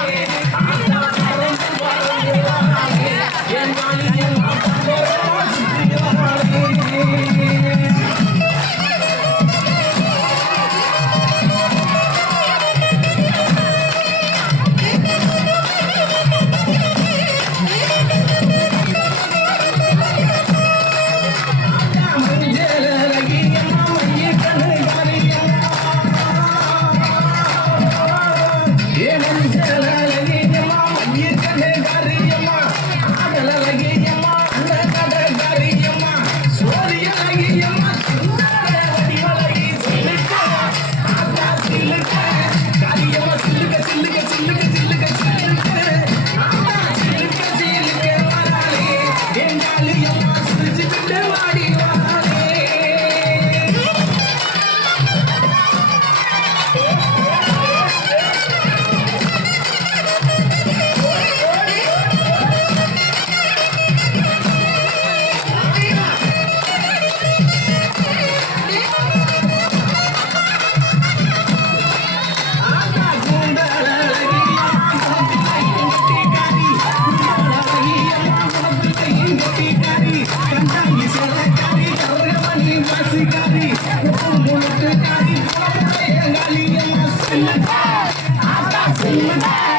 谢 Bye.